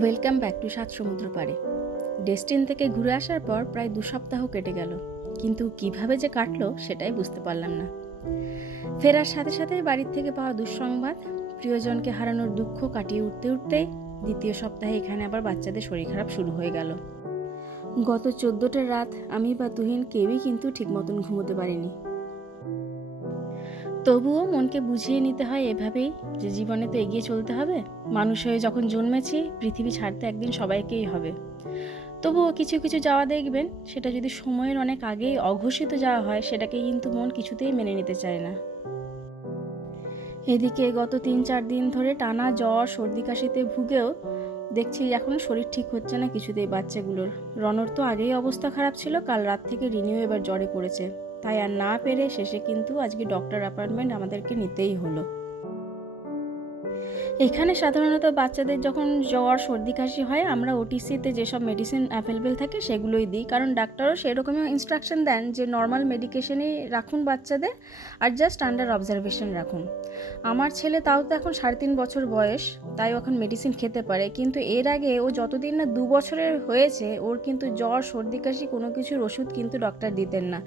Welcome back to সাত সমুদ্র পাড়ে। ডেস্টিন থেকে ঘুরে আসার পর প্রায় 2 সপ্তাহ কেটে গেল, কিন্তু কিভাবে যে কাটলো সেটাই বুঝতে পারলাম না। ফেরার সাথে সাথে বাড়ির থেকে পাওয়া দুঃসংবাদ, প্রিয়জনকে হারানোর দুঃখ কাটিয়ে উঠতে উঠতেই দ্বিতীয় সপ্তাহে এখানে আবার বাচ্চাদের শরীর খারাপ শুরু হয়ে গেল। গত 14টা রাত আমি বা তুহিন কেউই কিন্তু ঠিক মতন ঘুমোতে পারিনি। তবুও মনকে বুঝিয়ে নিতে হয় এভাবেই যে জীবনে তো এগিয়ে চলতে হবে। মানুষ হয়ে যখন জন্মেছি, পৃথিবী ছাড়তে একদিন সবাইকেই হবে। তবুও কিছু কিছু যাওয়া দেখবেন, সেটা যদি সময়ের অনেক আগেই অঘোষিত যাওয়া হয়, সেটাকে কিন্তু মন কিছুতেই মেনে নিতে চায় না। এদিকে গত 3-4 দিন ধরে টানা জ্বর সর্দি কাশিতে ভুগেও দেখছি এখনও শরীর ঠিক হচ্ছে না কিছুতেই বাচ্চাগুলোর। রনর তো আগেই অবস্থা খারাপ ছিল, কাল রাত থেকে রিনিও এবার জ্বরে পড়েছে। তাই আর না পেরে শেষে কিন্তু আজকে ডক্টর অ্যাপয়েন্টমেন্ট আমাদেরকে নিতেই হলো। এখানে সাধারণত বাচ্চাদের যখন জ্বর সর্দি কাশি হয়, আমরা ওটিসিতে যেসব মেডিসিন অ্যাভেলেবেল থাকে সেগুলোই দিই, কারণ ডাক্তারও সেরকমই ইনস্ট্রাকশন দেন যে নর্মাল মেডিকেশনই রাখুন বাচ্চাদের, আর জাস্ট আন্ডার অবজারভেশন রাখুন। আমার ছেলে তাও তো এখন 3.5 বছর বয়স, তাই এখন মেডিসিন খেতে পারে, কিন্তু এর আগে ও যতদিন না 2 বছরের হয়েছে ওর কিন্তু জ্বর সর্দি কাশি কোনো কিছুর ওষুধ কিন্তু ডক্টর দিতেন না।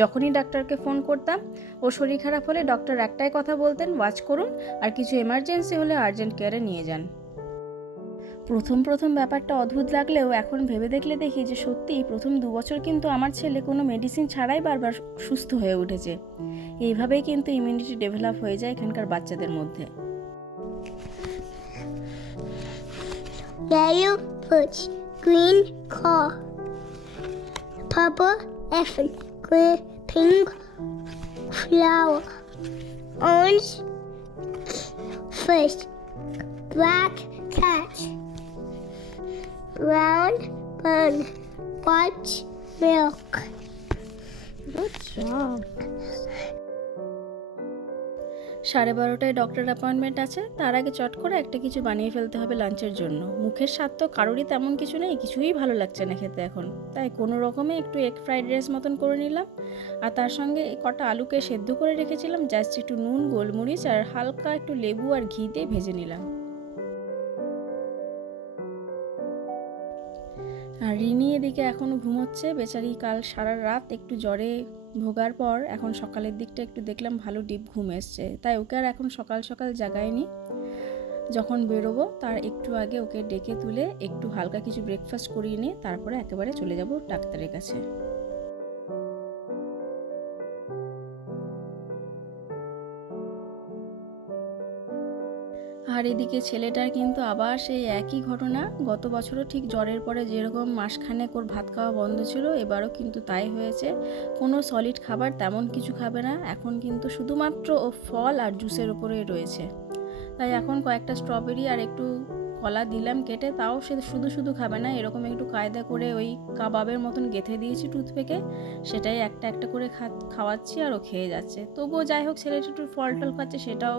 যখনই ডাক্তারকে ফোন করতাম, ওর শরীর খারাপ হলে ডক্টর একটাই কথা বলতেন, ওয়াচ করুন আর কিছু এমার্জেন্সি হলে আর্জেন্ট কেয়ারে নিয়ে যান। প্রথম ব্যাপারটা অদ্ভুত লাগলেও এখন ভেবে দেখলে দেখি যে সত্যিই প্রথম 2 বছর কিন্তু আমার ছেলে কোনো মেডিসিন ছাড়াই বারবার সুস্থ হয়ে উঠেছে। এইভাবেই কিন্তু ইমিউনিটি ডেভেলপ হয়ে যায় এখানকার বাচ্চাদের মধ্যে। Yellow bush, green car, purple elephant, green pink flower, orange fish, black cat, brown bird, white milk. Good job. 12:30টায় ডক্টর অ্যাপয়েন্টমেন্ট আছে, তার আগে চট করে একটা কিছু বানিয়ে ফেলতে হবে লাঞ্চের জন্য। মুখের স্বাদ তো কারোরই তেমন কিছু নেই, কিছুই ভালো লাগছে না খেতে এখন, তাই কোনো রকমে একটু এগ ফ্রাইড রাইস মতন করে নিলাম, আর তার সঙ্গে কটা আলুকে সেদ্ধ করে রেখেছিলাম, জাস্ট একটু নুন গোলমরিচ আর হালকা একটু লেবু আর ঘি দিয়ে ভেজে নিলাম। আর রিনি এদিকে এখনও ঘুমোচ্ছে বেচারি, কাল সারা রাত একটু জ্বরে ভোগার পর এখন সকালের দিকটা একটু দেখলাম ভালো ডিপ ঘুম এসছে, তাই ওকে আর এখন সকাল সকাল জাগাইনি। যখন বেরোবো তার একটু আগে ওকে ডেকে তুলে একটু হালকা কিছু ব্রেকফাস্ট করিয়ে নিয়ে তারপরে একেবারে চলে যাব ডাক্তারের কাছে। আর এদিকে ছেলেটার কিন্তু আবার সেই একই ঘটনা। গত বছরও ঠিক জ্বরের পরে যেরকম মাসখানেক ওর ভাত খাওয়া বন্ধ ছিল, এবারও কিন্তু তাই হয়েছে। কোনো সলিড খাবার তেমন কিছু খাবে না, এখন কিন্তু শুধুমাত্র ও ফল আর জুসের উপরেই রয়েছে। তাই এখন কয়েকটা স্ট্রবেরি আর একটু কলা দিলাম কেটে, তাও সে শুধু খাবে না, এরকম একটু কায়দা করে ওই কাবাবের মতন গেঁথে দিয়েছি টুথপেকে, সেটাই একটা একটা করে খাওয়াচ্ছি আর ও খেয়ে যাচ্ছে। তবুও যাই হোক, ছেলেটা একটু ফল টল খাচ্ছে, সেটাও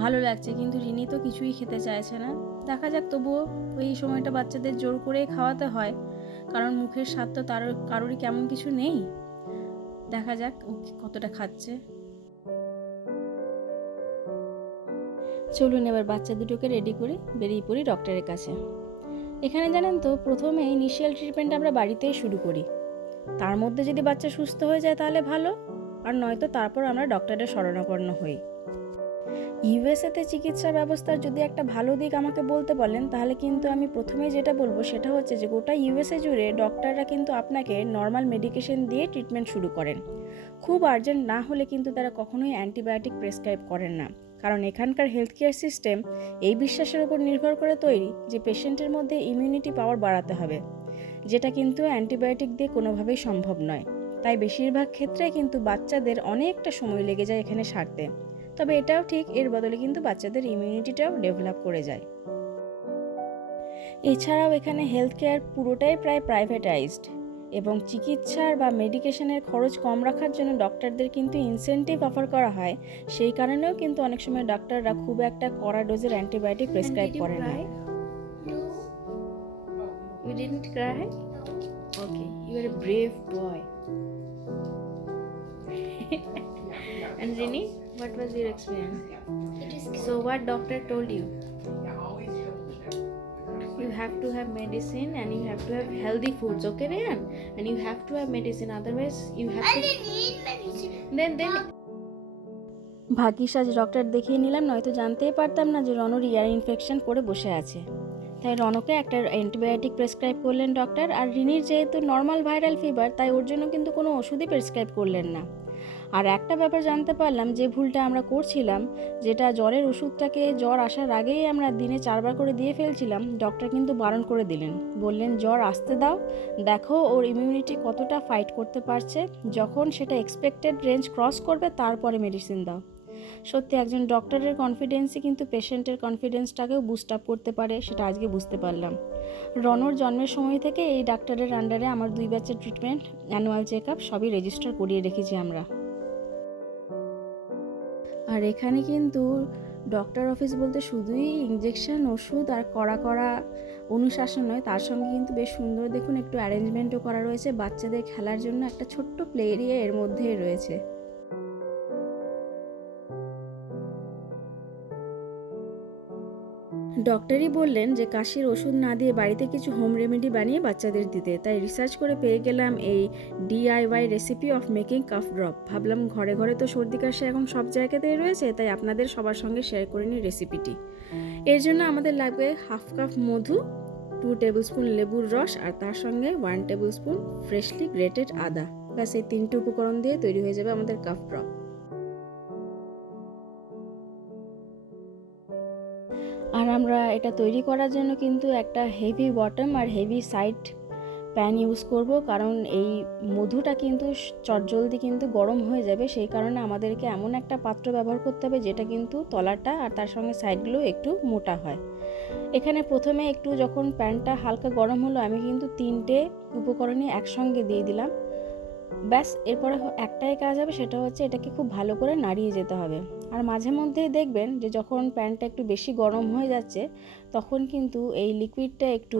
ভালো লাগছে, কিন্তু রিনি তো কিছুই খেতে চাইছে না। দেখা যাক, তবুও ওই সময়টা বাচ্চাদের জোর করেই খাওয়াতে হয়, কারণ মুখের স্বাদ তো তার কারোরই কেমন কিছু নেই। দেখা যাক ও কতটা খাচ্ছে। চলুন এবার বাচ্চা দুটোকে রেডি করে বেরিয়ে পড়ি ডক্টরের কাছে। এখানে জানেন তো, প্রথমে ইনিশিয়াল ট্রিটমেন্ট আমরা বাড়িতেই শুরু করি, তার মধ্যে যদি বাচ্চা সুস্থ হয়ে যায় তাহলে ভালো, আর নয়তো তারপর আমরা ডক্টরের শরণাপন্ন হই। ইউএসএতে চিকিৎসা ব্যবস্থার যদি একটা ভালো দিক আমাকে বলতে বলেন, তাহলে কিন্তু আমি প্রথমেই যেটা বলবো সেটা হচ্ছে যে গোটা ইউএসএ জুড়ে ডক্টররা কিন্তু আপনাকে নর্মাল মেডিকেশন দিয়ে ট্রিটমেন্ট শুরু করেন। খুব আর্জেন্ট না হলে কিন্তু তারা কখনোই অ্যান্টিবায়োটিক প্রেসক্রাইব করেন না, কারণ এখানকার হেলথ কেয়ার সিস্টেম এই বিশ্বাসের উপর নির্ভর করে তৈরি যে পেশেন্টের মধ্যে ইমিউনিটি পাওয়ার বাড়াতে হবে, যেটা কিন্তু অ্যান্টিবায়োটিক দিয়ে কোনোভাবেই সম্ভব নয়। তাই বেশিরভাগ ক্ষেত্রে কিন্তু বাচ্চাদের অনেকটা সময় লেগে যায় এখানে সারতে। তবে এটাও ঠিক, এর বদলে কিন্তু বাচ্চাদের ইমিউনিটিটাও ডেভেলপ করে যায়। এছাড়াও এখানে হেলথ কেয়ার পুরোটাই প্রায় প্রাইভেটাইজড, এবং চিকিৎসার বা মেডিকেশনের খরচ কম রাখার জন্য ডক্টরদের কিন্তু ইনসেন্টিভ অফার করা হয়। সেই কারণেও কিন্তু অনেক সময় ডক্টররা খুব একটা কড়া ডোজের অ্যান্টিবায়োটিক প্রেসক্রাইব করেন না। You didn't cry? Okay, you are a brave boy. And Rini, what was your experience? So what doctor told you? have to have medicine and you have to have healthy foods, okay Ryan? And you have to have medicine, otherwise you have to need medicine. then ভাগ্যিস আজ doctor দেখিয়ে নিলাম, নয়তো জানতেই পারতাম না যে রনর ইয়ার infection করে বসে আছে। তাই রনকে একটা অ্যান্টিবায়োটিক প্রেসক্রাইব করলেন ডক্টর। আর রিনির যেহেতু নর্মাল ভাইরাল ফিভার, তাই ওর জন্য কিন্তু কোনো ওষুধই প্রেসক্রাইব করলেন না। আর একটা ব্যাপার জানতে পারলাম, যে ভুলটা আমরা করছিলাম, যেটা জ্বরের ওষুধটাকে জ্বর আসার আগেই আমরা দিনে 4 বার করে দিয়ে ফেলছিলাম, ডক্টর কিন্তু বারণ করে দিলেন। বললেন জ্বর আসতে দাও, দেখো ওর ইমিউনিটি কতটা ফাইট করতে পারছে, যখন সেটা এক্সপেক্টেড রেঞ্জ ক্রস করবে তারপরে মেডিসিন দাও। সত্যি একজন ডক্টরের কনফিডেন্সই কিন্তু পেশেন্টের কনফিডেন্সটাকেও বুস্ট আপ করতে পারে, সেটা আজকে বুঝতে পারলাম। রনর জন্মের সময় থেকে এই ডাক্তারের আন্ডারে আমার 2 ব্যাচের ট্রিটমেন্ট, অ্যানুয়াল চেক আপ সবই রেজিস্টার করিয়ে রেখেছি আমরা। আর এখানে কিন্তু ডক্টর অফিস বলতে শুধুই ইঞ্জেকশন, ওষুধ আর কড়া অনুশাসন নয়, তার সঙ্গে কিন্তু বেশ সুন্দর দেখুন একটু অ্যারেঞ্জমেন্টও করা রয়েছে। বাচ্চাদের খেলার জন্য একটা ছোট্ট প্লে এরিয়া এর মধ্যে রয়েছে। ডক্টরই বললেন যে কাশির ওষুধ না দিয়ে বাড়িতে কিছু হোম রেমেডি বানিয়ে বাচ্চাদের দিতে। তাই রিসার্চ করে পেয়ে গেলাম এই DIY recipe of making calf drop. ভাবলাম ঘরে ঘরে তো সর্দি কাশি এখন সব জায়গাতেই রয়েছে, তাই আপনাদের সবার সঙ্গে শেয়ার করে নিই রেসিপিটি। এর জন্য আমাদের লাগবে 1/2 কাপ মধু, 2 টেবিল স্পুন লেবুর রস, আর তার সঙ্গে 1 টেবিল স্পুন ফ্রেশলি গ্রেটেড আদা। ব্যাস এই 3টে উপকরণ দিয়ে তৈরি হয়ে যাবে আমাদের কাফ ড্রপ। আর আমরা এটা তৈরি করার জন্য কিন্তু একটা হেভি বটম আর হেভি সাইড প্যান ইউজ করব, কারণ এই মধুটা কিন্তু চটজলদি কিন্তু গরম হয়ে যাবে। সেই কারণে আমাদেরকে এমন একটা পাত্র ব্যবহার করতে হবে যেটা কিন্তু তলাটা আর তার সঙ্গে সাইডগুলো একটু মোটা হয়। এখানে প্রথমে একটু যখন প্যানটা হালকা গরম হলো, আমি কিন্তু 3টে উপকরণই একসঙ্গে দিয়ে দিলাম। ব্যাস এরপরে একটাই কাজ হবে, সেটা হচ্ছে এটাকে খুব ভালো করে নাড়িয়ে যেতে হবে। আর মাঝে মধ্যেই দেখবেন যে যখন প্যানটা একটু বেশি গরম হয়ে যাচ্ছে, তখন কিন্তু এই লিকুইডটা একটু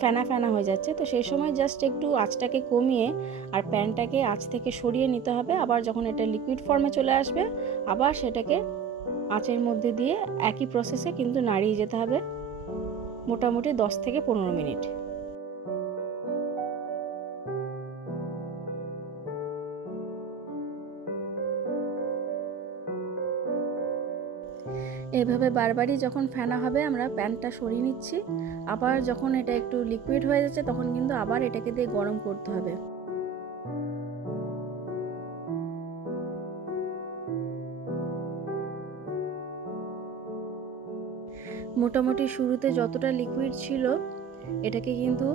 ফেনা ফেনা হয়ে যাচ্ছে। তো সেই সময় জাস্ট একটু আঁচটাকে কমিয়ে আর প্যানটাকে আঁচ থেকে সরিয়ে নিতে হবে। আবার যখন এটা লিকুইড ফর্মে চলে আসবে, আবার সেটাকে আঁচের মধ্যে দিয়ে একই প্রসেসে কিন্তু নাড়িয়ে যেতে হবে মোটামুটি 10 থেকে 15 মিনিট। এভাবে বারবারই যখন ফেনা হবে, আমরা প্যানটা সরিয়ে নিচ্ছি। আবার যখন এটা একটু লিকুইড হয়ে যাচ্ছে, তখন কিন্তু আবার এটাকে দিয়ে গরম করতে হবে। মোটামুটি শুরুতে যতটা লিকুইড ছিল, এটাকে কিন্তু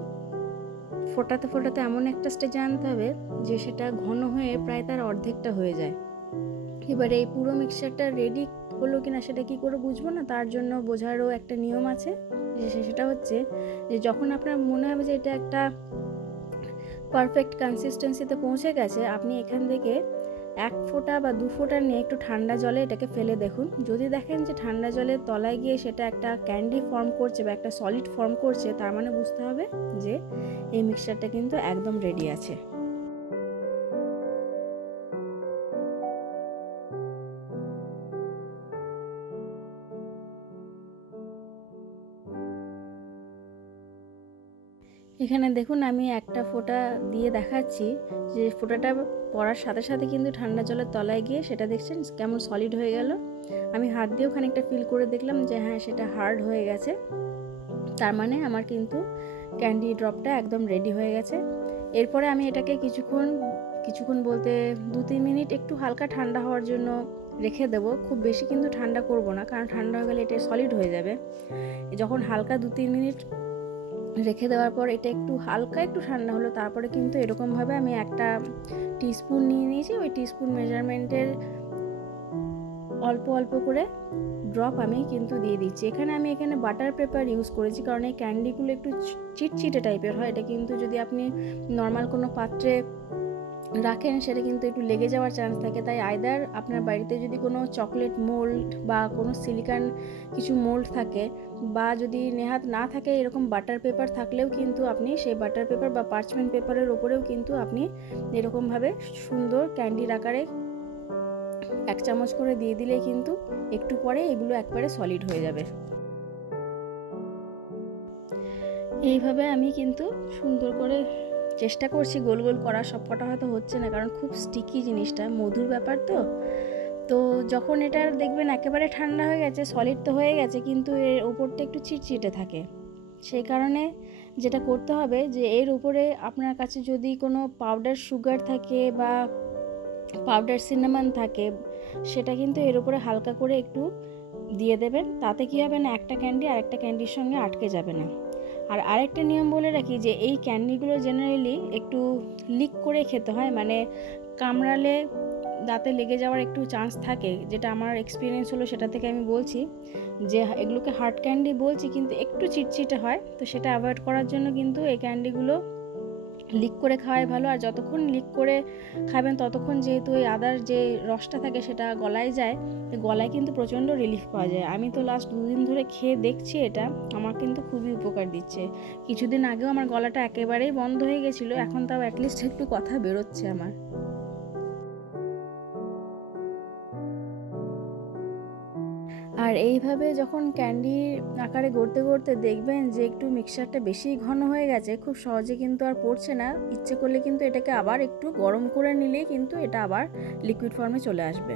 ফোটাতে ফোটাতে এমন একটা স্টেজে আনতে হবে যে সেটা ঘন হয়ে প্রায় তার অর্ধেকটা হয়ে যায়। এবার এই পুরো মিক্সচারটা রেডি হলো কিনা সেটা কি করে বুঝবো না, তার জন্য বোঝারও একটা নিয়ম আছে। সেটা হচ্ছে যে যখন আপনার মনে হবে যে এটা একটা পারফেক্ট কনসিস্টেন্সিতে পৌঁছে গেছে, আপনি এখান থেকে 1 ফোঁটা বা 2 ফোঁটা নিয়ে একটু ঠান্ডা জলে এটাকে ফেলে দেখুন। যদি দেখেন যে ঠান্ডা জলের তলায় গিয়ে সেটা একটা ক্যান্ডি ফর্ম করছে বা একটা সলিড ফর্ম করছে, তার মানে বুঝতে হবে যে এই মিক্সচারটা কিন্তু একদম রেডি আছে। এখানে দেখুন আমি একটা ফোঁটা দিয়ে দেখাচ্ছি যে ফোঁটাটা পড়ার সাথে সাথে কিন্তু ঠান্ডা জলের তলায় গিয়ে সেটা দেখছেন কেমন সলিড হয়ে গেল। আমি হাত দিয়েও খানিকটা ফিল করে দেখলাম যে হ্যাঁ সেটা হার্ড হয়ে গেছে। তার মানে আমার কিন্তু ক্যান্ডি ড্রপটা একদম রেডি হয়ে গেছে। এরপরে আমি এটাকে কিছুক্ষণ বলতে 2-3 মিনিট একটু হালকা ঠান্ডা হওয়ার জন্য রেখে দেবো। খুব বেশি কিন্তু ঠান্ডা করব না, কারণ ঠান্ডা হয়ে গেলে এটা সলিড হয়ে যাবে। যখন হালকা 2-3 মিনিট রেখে দেওয়ার পর এটা একটু হালকা একটু ঠান্ডা হলো, তারপরে কিন্তু এরকমভাবে আমি একটা টিস্পুন নিয়ে নিয়েছি। ওই টিস্পুন মেজারমেন্টের অল্প অল্প করে ড্রপ আমি কিন্তু দিয়ে দিচ্ছি। এখানে বাটার পেপার ইউজ করেছি, কারণ এই ক্যান্ডিগুলো একটু চিটচিটে টাইপের হয়। এটা কিন্তু যদি আপনি নর্মাল কোনো পাত্রে রাখেন, সেটা কিন্তু একটু লেগে যাওয়ার চান্স থাকে। তাই আইদার আপনার বাড়িতে যদি কোনো চকলেট মোল্ড বা কোনো সিলিকন কিছু মোল্ড থাকে, বা যদি নেহাত না থাকে এরকম বাটার পেপার থাকলেও কিন্তু আপনি সেই বাটার পেপার বা পার্চমেন্ট পেপারের ওপরেও কিন্তু আপনি এরকমভাবে সুন্দর ক্যান্ডির আকারে 1 চামচ করে দিয়ে দিলে কিন্তু একটু পরে এগুলো একবারে সলিড হয়ে যাবে। এইভাবে আমি কিন্তু সুন্দর করে চেষ্টা করছি গোল গোল করা, সব কটা হয়তো হচ্ছে না, কারণ খুব স্টিকি জিনিসটা, মধুর ব্যাপার তো। তো যখন এটা দেখবেন একেবারে ঠান্ডা হয়ে গেছে, সলিড তো হয়ে গেছে, কিন্তু এর ওপরটা একটু চিটচিটে থাকে। সেই কারণে যেটা করতে হবে যে এর উপরে আপনার কাছে যদি কোনো পাউডার সুগার থাকে বা পাউডার সিনামন থাকে, সেটা কিন্তু এর উপরে হালকা করে একটু দিয়ে দেবেন। তাতে কী হবে না, একটা ক্যান্ডি আরেকটা ক্যান্ডির সঙ্গে আটকে যাবে না। আর আরেকটা নিয়ম বলে রাখি যে এই ক্যান্ডিগুলো জেনারেলি একটু লিক করে খেতে হয়, মানে কামড়ালে দাঁতে লেগে যাওয়ার একটু চান্স থাকে, যেটা আমার এক্সপিরিয়েন্স হলো সেটা থেকে আমি বলছি যে এগুলোকে হার্ড ক্যান্ডি বলছি কিন্তু একটু চিটচিটে হয়, তো সেটা অ্যাভয়েড করার জন্য কিন্তু এই ক্যান্ডিগুলো লিক করে খাওয়াই ভালো। আর যতক্ষণ লিক করে খাবেন ততক্ষণ যেহেতু ওই আদার যে রসটা থাকে সেটা গলায় যায়, গলায় কিন্তু প্রচণ্ড রিলিফ পাওয়া যায়। আমি তো লাস্ট 2 দিন ধরে খেয়ে দেখছি, এটা আমার কিন্তু খুবই উপকার দিচ্ছে। কিছুদিন আগেও আমার গলাটা একেবারেই বন্ধ হয়ে গেছিলো, এখন তাও অ্যাটলিস্ট একটু কথা বেরোচ্ছে আমার। আর এইভাবে যখন ক্যান্ডির আকারে গড়তে গড়তে দেখবেন যে একটু মিক্সচারটা বেশি ঘন হয়ে গেছে, খুব সহজে কিন্তু আর পড়ছে না, ইচ্ছে করলে কিন্তু এটাকে আবার একটু গরম করে নিলেই কিন্তু এটা আবার লিকুইড ফর্মে চলে আসবে।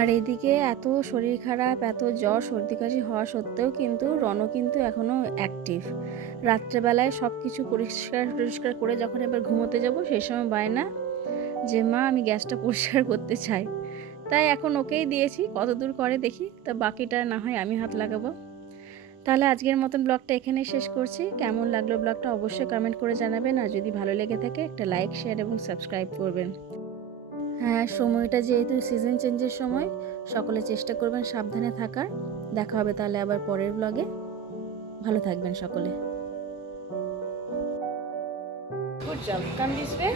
আর এদিকে এত শরীর খারাপ, এত জ্বর সর্দি কাশি হওয়া সত্ত্বেও কিন্তু রণ কিন্তু এখনও অ্যাক্টিভ। রাত্রেবেলায় সব কিছু পরিষ্কার করে যখন এবার ঘুমোতে যাব সেই সময় বায়না যে মা আমি গ্যাসটা পরিষ্কার করতে চাই। তাই এখন ওকেই দিয়েছি, কতদূর করে দেখি, তা বাকিটা না হয় আমি হাত লাগাবো। তাহলে আজকের মতন ব্লগটা এখানেই শেষ করছি। কেমন লাগলো ব্লগটা অবশ্যই কমেন্ট করে জানাবেন, আর যদি ভালো লেগে থাকে একটা লাইক, শেয়ার এবং সাবস্ক্রাইব করবেন। হ্যাঁ, সময়টা যেহেতু সিজন চেঞ্জের সময়, সকলে চেষ্টা করবেন সাবধানে থাকার। দেখা হবে তাহলে আবার পরের ব্লগে। ভালো থাকবেন সকলে। Good job, come this way.